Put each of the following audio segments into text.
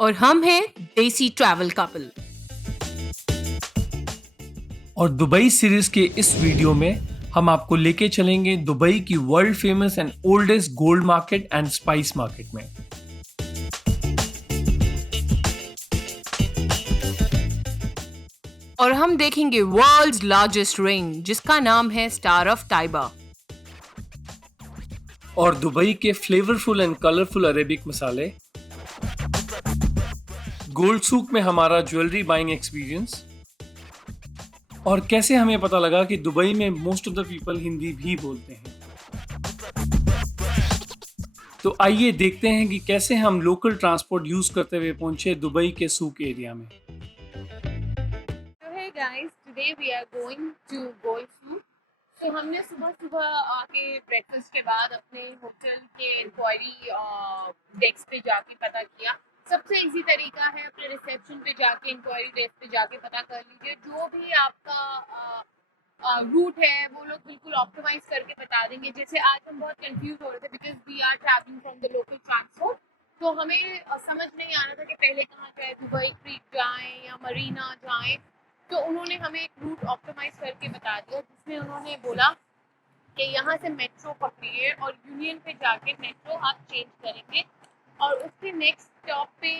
और हम हैं देसी ट्रैवल कपल। और दुबई सीरीज के इस वीडियो में हम आपको लेके चलेंगे दुबई की world famous and oldest gold market and spice market में। और हम देखेंगे वर्ल्ड्स लार्जेस्ट रिंग जिसका नाम है स्टार ऑफ टाइबा। और दुबई के फ्लेवरफुल एंड कलरफुल अरेबिक मसाले, गोल्ड सूक में हमारा ज्वेलरी बाइंग एक्सपीरियंस, और कैसे हमें पता लगा कि दुबई में most of the people Hindi भी बोलते हैं। तो आइए देखते हैं कि कैसे हम लोकल ट्रांसपोर्ट यूज करते हुए पहुंचे दुबई के सूक एरिया में। So hey guys, today we are going to Gold Souq. तो हमने सुबह सुबह आके ब्रेकफास्ट के बाद अपने होटल के इंक्वायरी डेस्क पे जाके पता किया। सबसे इजी तरीका है अपने रिसेप्शन पे जाके इंक्वायरी डेस्क पे जाके पता कर लीजिए। जो भी आपका रूट है वो लोग बिल्कुल ऑप्टिमाइज करके बता देंगे। जैसे आज हम बहुत कंफ्यूज हो रहे थे because we are travelling from the local transport, तो हमें समझ नहीं आ रहा था कि पहले कहाँ जाए, दुबई क्रीक जाएं या मरीना जाएं। तो उन्होंने हमें एक रूट ऑप्टिमाइज करके बता दिया जिसमें उन्होंने बोला कि यहाँ से मेट्रो पकड़िए और यूनियन पे जाके मेट्रो आप चेंज करेंगे और उसके नेक्स्ट स्टॉप पे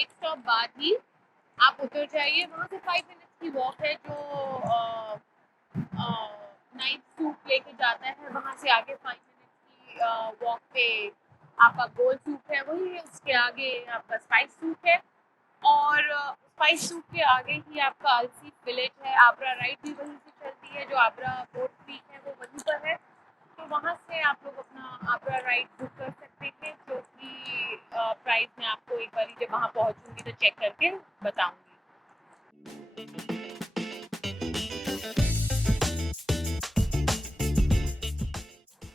एक स्टॉप बाद ही आप उतर जाइए। वहाँ से 5 मिनट्स की वॉक है जो नाइट सूप लेके जाता है। वहाँ से आगे 5 मिनट्स की वॉक पे आपका गोल सूप है, वही है उसके आगे आपका स्पाइस सूप है और स्पाइस सूप के आगे ही आपका अलसी विलेज है। आबरा राइड भी वहीं से चलती है, जो आबरा बोट क्रीक है वो वहीं पर है। तो वहाँ से आप लोग अपना आबरा राइड बुक कर सकते हैं, जो कि प्राइस मैं आपको एक बार जब वहाँ पहुँचूंगी तो चेक करके बताऊंगी।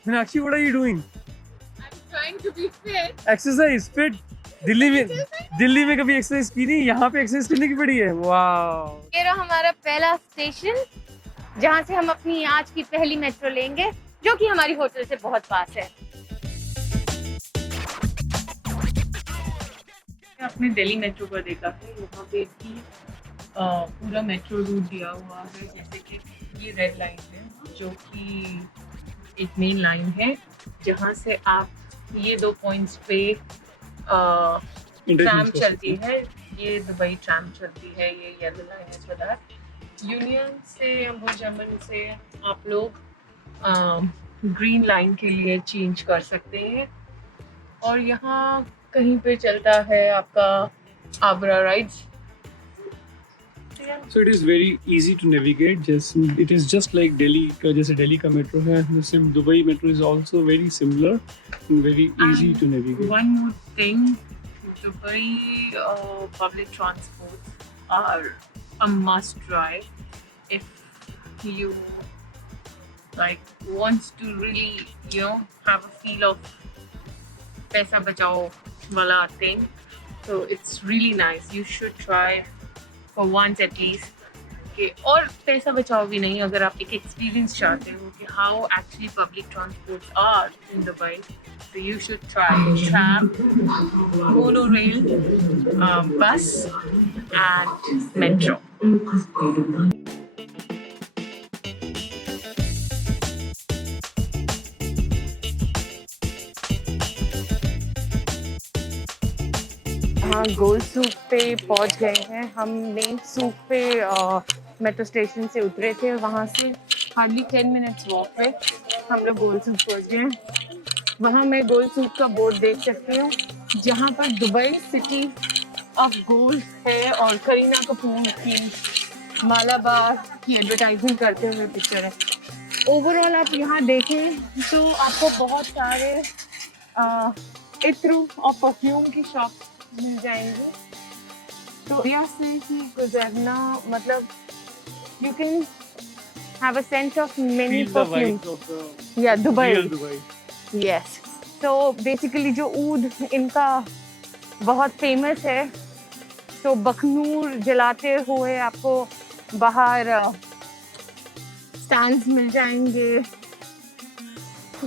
Meenakshi, what are you doing? I'm trying to be fit. Exercise fit. Delhi में कभी एक्सरसाइज की नहीं, यहाँ पे एक्सरसाइज करने की पड़ी है। वाह। ये रहा हमारा पहला स्टेशन जहाँ से हम अपनी आज की पहली मेट्रो लेंगे, जो कि हमारी होटल से बहुत पास है। आपने दिल्ली मेट्रो पर देखा है, यहाँ पे भी पूरा मेट्रो रूट दिया हुआ है। जैसे कि ये रेड लाइन है जो कि एक मेन लाइन है जहाँ से आप ये 2 पॉइंट्स पे ट्राम चलती है। ये दुबई ट्राम चलती है, ये येलो लाइन है सदार। यूनियन से अबू जमल से आप लोग ग्रीन लाइन के लिए चेंज कर सकते हैं और यहाँ कहीं पे चलता है आपका आबरा rides. So it is very easy to navigate. It is just like Delhi का, जैसे दिल्ली का मेट्रो है, Dubai metro is also very similar and very easy to navigate. One more thing, Dubai public transports are a must try if you like wants to really have a feel of पैसा बचाओ वाला thing. So it's really nice. You should try for once at least. Okay. और पैसा बचाओ भी नहीं, अगर आप एक एक्सपीरियंस चाहते हो कि how actually public transports are in Dubai, so you should try tram, monorail, bus and metro. हाँ, गोल सूक पे पहुंच गए हैं हम। मेन सूक पे मेट्रो स्टेशन से उतरे थे, वहाँ से हार्डली 10 मिनट्स वॉक है, हम लोग गोल सूक पहुंच गए। वहाँ मैं गोल सूक का बोर्ड देख सकती हूँ जहाँ पर दुबई सिटी ऑफ गोल्ड है और करीना कपूर की मालाबार की एडवर्टाइजमेंट करते हुए पिक्चर है। ओवरऑल आप यहाँ देखें तो आपको बहुत सारे इत्र और परफ्यूम की शॉप मिल जाएंगे। तो यहाँ से ही गुजरना मतलब you can have a sense of many perfume या दुबई। यस, तो बेसिकली जो ऊद इनका बहुत फेमस है, तो बखनूर जलाते हुए आपको बाहर स्टैंड्स मिल जाएंगे।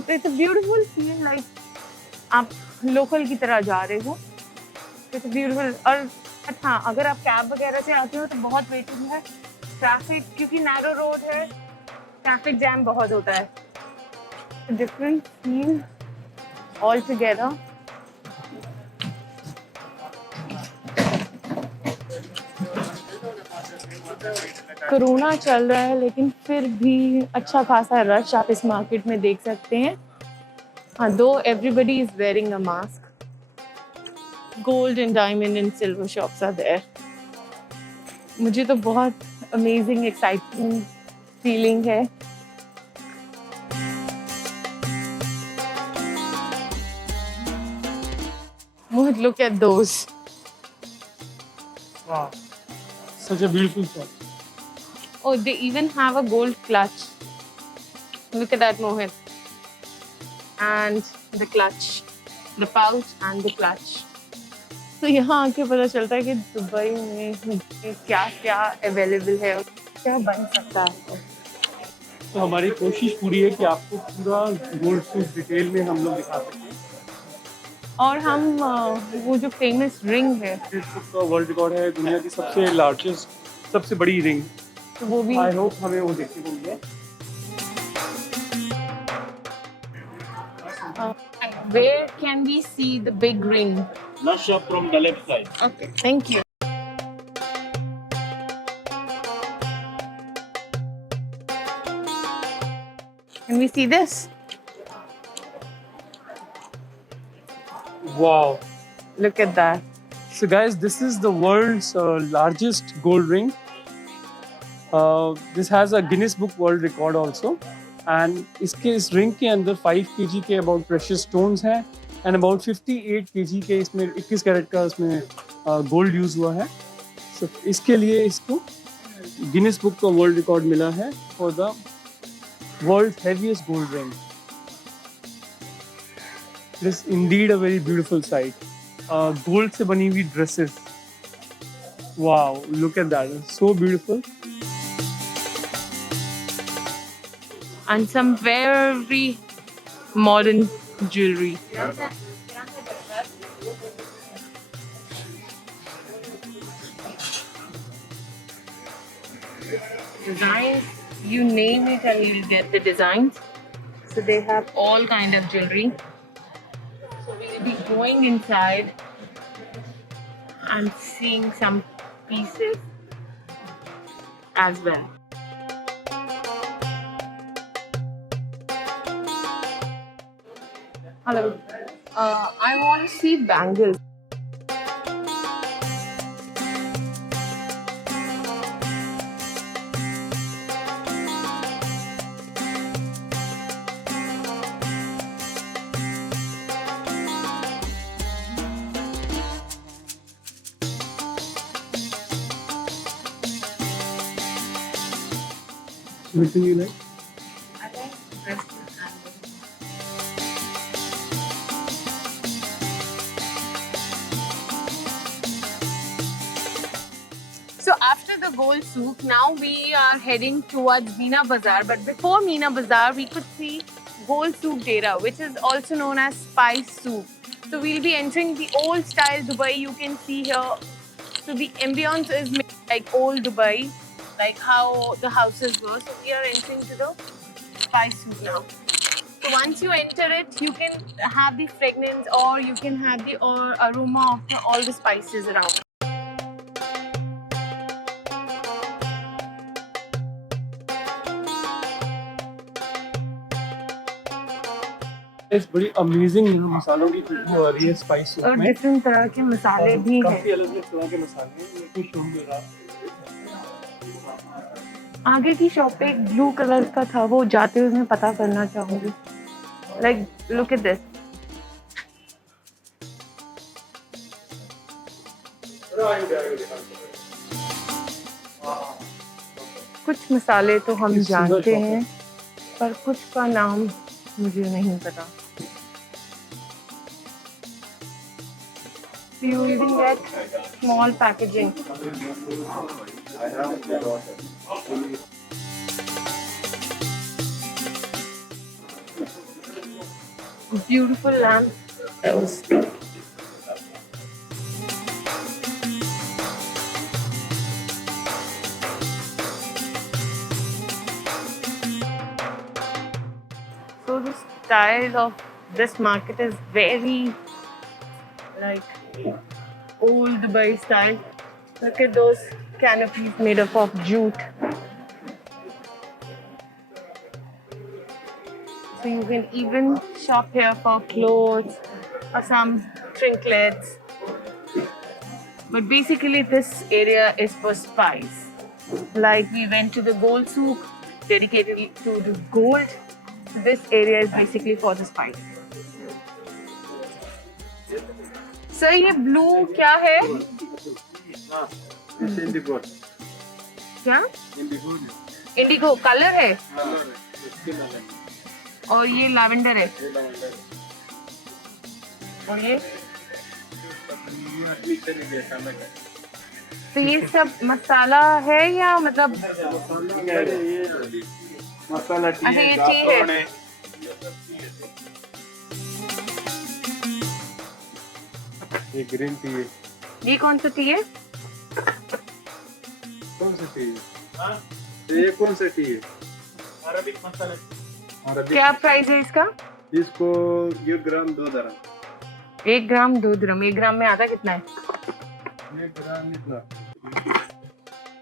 It's a beautiful feel, like आप लोकल की तरह जा रहे हो। It's beautiful. और हाँ, अगर आप कैब वगैरह से आते हो तो बहुत वेटिंग है, ट्रैफिक, क्योंकि नैरो रोड है, ट्रैफिक जैम बहुत होता है। Different feel all together. Corona चल रहा है लेकिन फिर भी अच्छा खासा रश आप इस मार्केट में देख सकते हैं। हाँ, दो everybody is wearing a mask. Gold and diamond and silver shops are there. मुझे तो बहुत अमेजिंग एक्साइटिंग फीलिंग है। Mohit, look at those. Wow, such a beautiful shop. Oh, they even have a gold clutch. Look at that, Mohit. And the clutch, the pouch and the clutch. तो यहाँ आके पता चलता है कि Dubai में क्या क्या अवेलेबल है और क्या बन सकता है। तो हमारी कोशिश पूरी है कि आपको पूरा गोल्ड सूट डिटेल में हम लोग दिखा सकें। और हम वो जो फेमस रिंग है, गिनीज बुक का वर्ल्ड रिकॉर्ड है, दुनिया की सबसे लार्जेस्ट, सबसे बड़ी रिंग, तो वो भी आई होप हमें वो देखने को मिले। Where can we see the big ring? Last shop from the left side. Okay, thank you. Can we see this? Wow. Look at that. So guys, this is the world's largest gold ring. This has a Guinness Book World Record also. And इस ring के अंदर 5 kg के about precious stones हैं and about 58 kg के इसमें 21 carat का इसमें gold use हुआ है। So इसके लिए इसको गिनीज बुक का वर्ल्ड रिकॉर्ड मिला है for the world's heaviest gold ring. It is indeed a very beautiful sight. Gold से बनी हुई dresses. Wow, look at that. It's so beautiful. And some very modern jewelry. Designs, you name it and you'll get the designs. So they have all kind of jewelry. So we'll be going inside and seeing some pieces as well. Hello. I want to see bangles. Which do you like? I like bracelet bangles. So after the gold souk, now we are heading towards Meena Bazaar. But before Meena Bazaar, we could see Gold Souk Dera, which is also known as Spice Souk. So we'll be entering the old style Dubai. You can see here. So the ambience is made like old Dubai, like how the houses were. So we are entering to the Spice Souk now. So once you enter it, you can have the fragrance or you can have the aroma of all the spices around. इस बड़ी amazing मसालों की खुशबू आ रही है spice soup और में। Different तरह के मसाले भी हैं। काफी अलग अलग तरह के मसाले हैं। मेरे को शो दे रहा। आगे की शॉप पे एक ब्लू कलर का था, वो जाते हुए मैं पता करना चाहूंगी। Like look at this. कुछ मसाले तो हम ये सुंदर जानते शॉप है। हैं पर कुछ का नाम मुझे नहीं पता। You will get small packaging. Beautiful lamp. style of this market is very like old Dubai style. Look at those canopies made up of jute. So you can even shop here for clothes or some trinkets. But basically this area is for spice. Like we went to the gold souk dedicated to the gold. So this area is basically for the spice. Sir, ये blue क्या है? Indigo. क्या? Indigo. Indigo colour है और ये lavender है और ये तो ये सब मसाला है या मतलब मसाला टी अच्छा ये टी है ये ग्रीन टी है ये कौन सा टी है कौन सा टी है ये कौन सा टी है अरबिक मसाला अरबिक क्या प्राइस है इसका इसको 1 ग्राम 2 दरम 1 ग्राम 2 ग्राम 1 ग्राम में आता कितना है 1 ग्राम इतना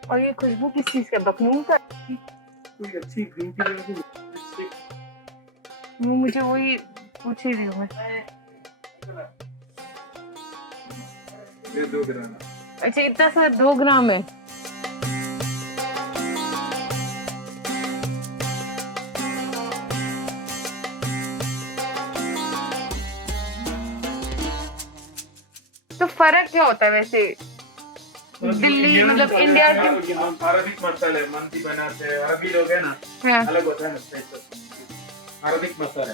और ये खुशबू किस चीज का बकनून का कोई अच्छी ग्रीन टी वो मुझे वही पूछ ही रही हूँ मैं ये 2 ग्राम अच्छा इतना सा 2 ग्राम है तो फर्क क्या होता है वैसे दिल्ली मतलब इंडिया के अरबिक मसाले मंदी बनाते हैं अरबी लोग है ना हाँ, अलग होता है ना स्पेशल अरबिक मसाला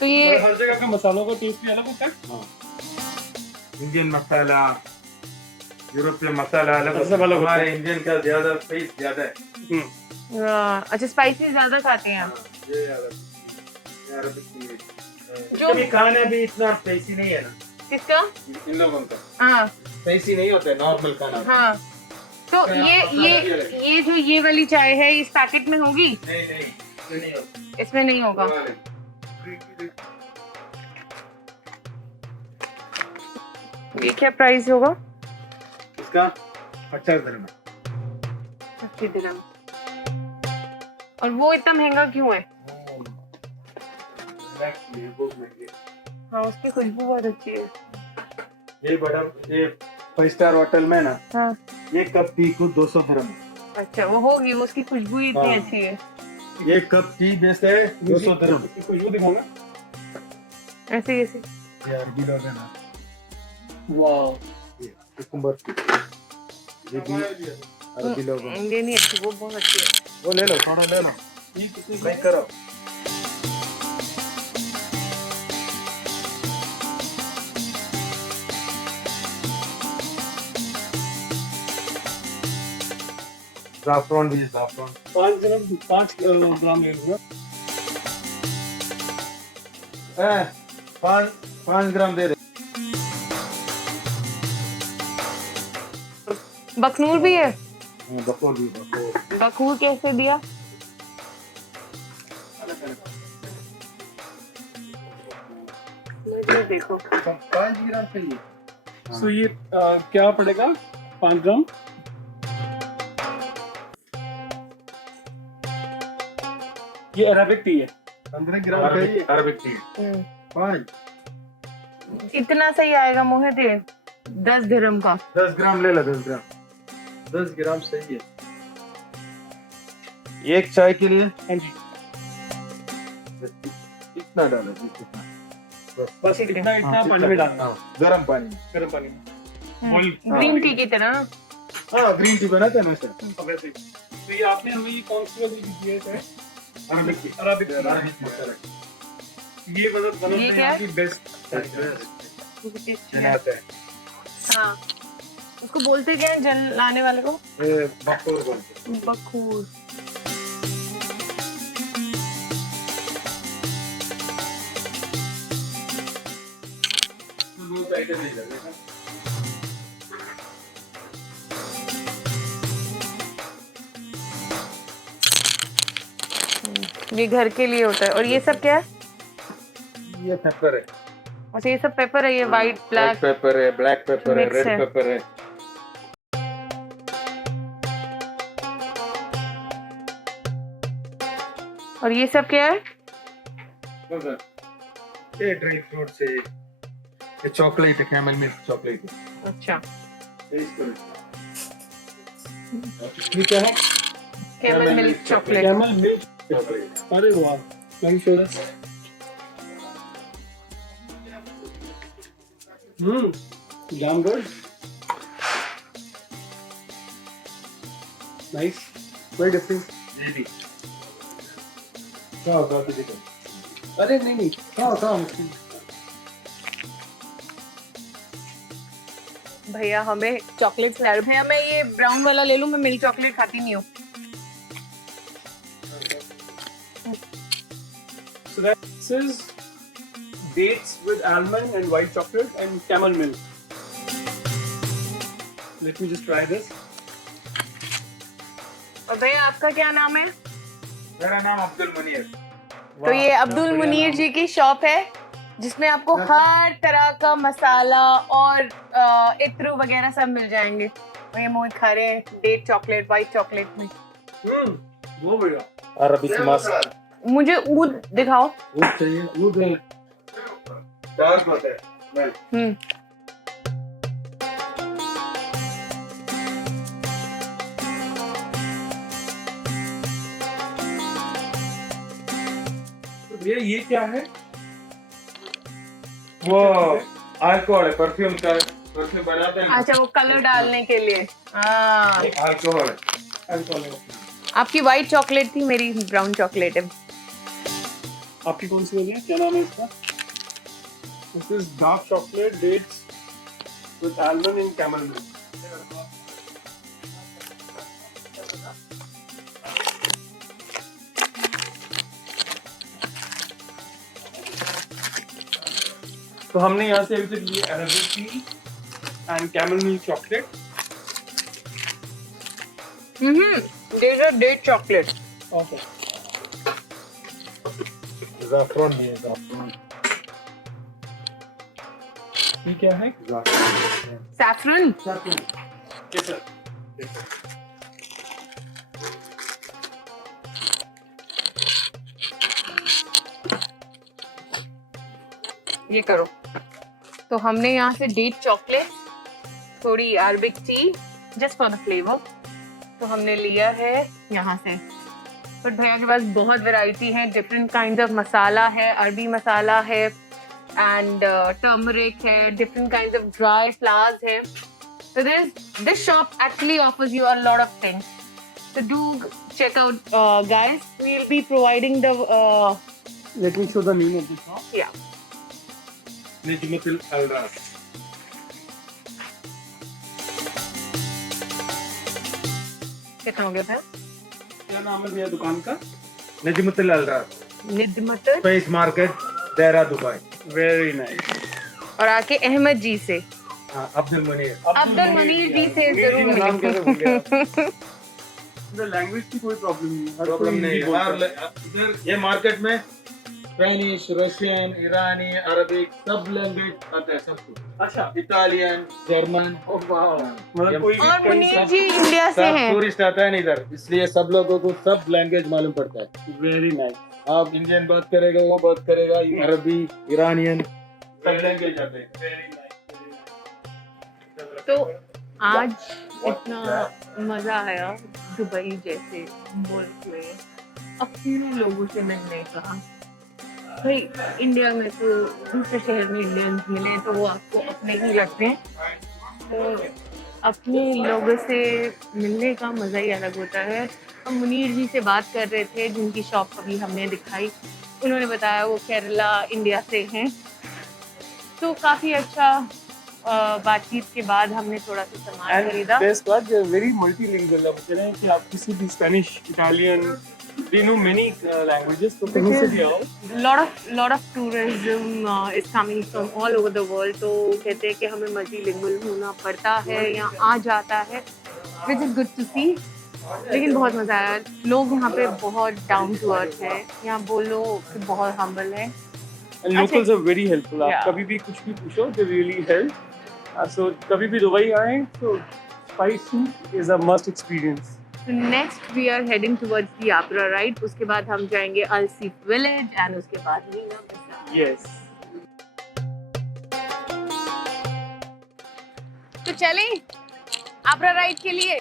तो ये हर जगह का मसालों का टेस्ट भी अलग होता है। हाँ इंडियन मसाला यूरोपियन मसाला अलग सब अलग होता है। हमारे इंडियन का ज्यादा स्पाइस ज्यादा है अच्छा स्पाइसी ज्यादा खाते हैं आप ये अरबिक टी है जो कभी खाना भी इतना स्पाइसी नहीं है ना किसका इन लोगों का हाँ स्पाइसी नहीं होता है नॉर्मल खाना हाँ तो ये जो ये वाली चाय है इस पैकेट में होगी नहीं नहीं ये नहीं होता इसमें नहीं होगा ये क्या प्राइस होगा इसका 50 दिरहम 50 दिरहम और वो इतना महंगा क्यों है हाँ उसकी खुशबू बहुत अच्छी है ये बड़ा ये 5 स्टार होटल में ना हाँ एक कप टी को 200 दिरहम अच्छा वो होगी उसकी खुशबू ही इतनी हाँ। अच्छी है एक कप टी बेचते हैं 200 दिरहम खुशबू दिखाऊंगा। ऐसे कैसे ये अरबी लोग है ना वाह ये कुकुम्बर टी ये भी अरबी लोग हैं। इंडियन ही अच्छी वो बहुत अच्छी है वो ले लो थोड़ा ले लो ये कितने ट्राई करो ज़ाफ़रान भी ज़ाफ़रान 5 ग्राम ले लूंगा। 5 ग्राम दे रहे बखनूर भी है बकौर भी बकौर बखूर कैसे दिया मुझे देखो 5 ग्राम चाहिए सो ये क्या पड़ेगा 5 ग्राम ये अरेबिक टी है 15 ग्राम चाहिए अरबिक टी 5 इतना सही आएगा मोहित 10 दिरहम का 10 ग्राम ले लो 10 ग्राम 10 ग्राम सही है एक चाय के लिए हाँ जी इतना डालो जितना बस इतना इतना पानी में डालना गर्म पानी गर्म पानी में ग्रीन टी की तरह हाँ ग्रीन टी बनाते हैं ना सर वैसे तो ये आपने हमें ये कौन सी वाली दी है sir Arabic tea Arabic tea Arabic masala ये मतलब वन ऑफ ये द क्या यहाँ है? की बेस्ट बनाते हैं हाँ उसको बोलते क्या है जल लाने वाले को ये बकौर बोलते हैं बखूर दो साइड नहीं लगेगा ये घर के लिए होता है और ये सब क्या है ये पेपर है, अच्छा ये सब पेपर है, ये वाइट व्हाइट ब्लैक पेपर है, ब्लैक पेपर है, Mix रेड है। पेपर है। और ये सब क्या है? ये ड्राई फ्रूट्स है, ये चॉकलेट है, कैमल मिल्क चॉकलेट है। अच्छा ये क्या है? Camel milk chocolate. Camel milk chocolate. अरे वाह, can you show this? damn good. Nice, very different. ये भी क्या होगा तो देखो। अरे नहीं, कहाँ भैया हमें चॉकलेट फ्लेवर, भैया मैं ये ब्राउन वाला ले लूं, मैं मिल्क चॉकलेट खाती नहीं हूँ। So this is dates with almond and white chocolate and camel milk. Let me just try this. और भैया आपका क्या नाम है? मेरा नाम अब्दुल मुनीर। तो ये अब्दुल मुनीर जी की शॉप है जिसमें आपको हर तरह का मसाला और इत्र वगैरह सब मिल जाएंगे। भैया मोहित खा रहे हैं डेट चॉकलेट वाइट चॉकलेट में। वो बढ़िया। Arabic Musk. मुझे ऊद दिखाओ। ऊद चाहिए? ऊद है। डार्क होता है। भैया ये क्या है? वो अल्कोहल है, परफ्यूम का, परफ्यूम बनाते हैं। अच्छा वो कलर डालने के लिए। हाँ अल्कोहल है। अल्कोहल। आपकी वाइट चॉकलेट थी, मेरी ब्राउन चॉकलेट है। आपकी कौन सी वाली है? क्या नाम है इसका? This is dark chocolate dates with almond and camel milk. तो हमने यहाँ से अभी तक लिए Arabic tea and camel milk chocolate. Date chocolate. Okay. ज़ाफ़रान भी है, ज़ाफ़रान। ये क्या है? सैफरन। केसर। ये करो। तो हमने यहाँ से डेट चॉकलेट, थोड़ी Arabic tea just for the flavour, तो हमने लिया है यहाँ से। पर भैया के पास बहुत वैरायटी है, डिफरेंट काइंड ऑफ मसाला है, अरबी मसाला है एंड टर्मरिक है, different kind of dry flowers है। So this shop actually offers you a lot of things. So do check out, guys. We'll be providing the Let me show the name of this shop. yeah. निजमतुल अलरास। कितना हो गया था? क्या नाम है भैया दुकान का? निजमतुल अलरास, निदमत spice market, Deira, Dubai. Very nice. और आके अहमद जी से, हाँ, अब्दुल मुनीर। अब्दुल मुनीर जी से जरूर नाम कैसे भूल मिलेंगे। गया? लैंग्वेज की कोई प्रॉब्लम नहीं है। हर प्रॉब्लम कोई नहीं हिंदी है। बोलता है। इधर ये मार्केट में स्पेनिश, रशियन, ईरानी, अरबिक सब लैंग्वेज आते हैं, सब कुछ। अच्छा। Italian, German. मतलब कोई भी और कहीं मुनीर जी इंडिया से सब हैं। टूरिस्ट आता है ना इधर, इसलिए सब लोगों को सब लैंग्वेज मालूम पड़ता है। Very nice. आप इंडियन बात करेगा, वो बात करेगा, अरबी, ईरानियन, सब लैंग्वेज आते हैं। तो आज इतना मजा आया दुबई जैसे मुल्क में अपने लोगों से मिलने का। भाई इंडिया में तो दूसरे शहर में इंडियंस मिले तो वो आपको अपने ही लगते हैं, तो अपने लोगों से मिलने का मज़ा ही अलग होता है। हम मुनीर जी से बात कर रहे थे जिनकी शॉप अभी हमने दिखाई, उन्होंने बताया वो केरला इंडिया से हैं। तो काफ़ी अच्छा बातचीत के बाद हमने थोड़ा सा सामान खरीदा। बेस्ट बात वेरी मल्टीलिंगुअल। अब कह रहे हैं कि आप किसी भी Spanish, Italian, we know many languages, तो कहीं से भी आओ। lot of tourism is coming from all over the world, तो कहते हैं कि हमें मल्टीलिंगुअल होना पड़ता है, यहाँ आ जाता है, which is good to see। लेकिन बहुत मज़ा आया, लोग यहाँ पे बहुत डाउन टू अर्थ है, यहाँ बोलो कि बहुत हम्बल है। And locals अच्छा, are very helpful. आप Yeah. कभी भी कुछ भी पूछो, they really help. So कभी भी दुबई आए तो spice soup is a must experience. Next we are heading towards the Yatra ride, उसके बाद हम जाएंगे अलसीफ विलेज एंड उसके बाद मीना बाजार। Yes. तो चलें आबरा राइड के लिए।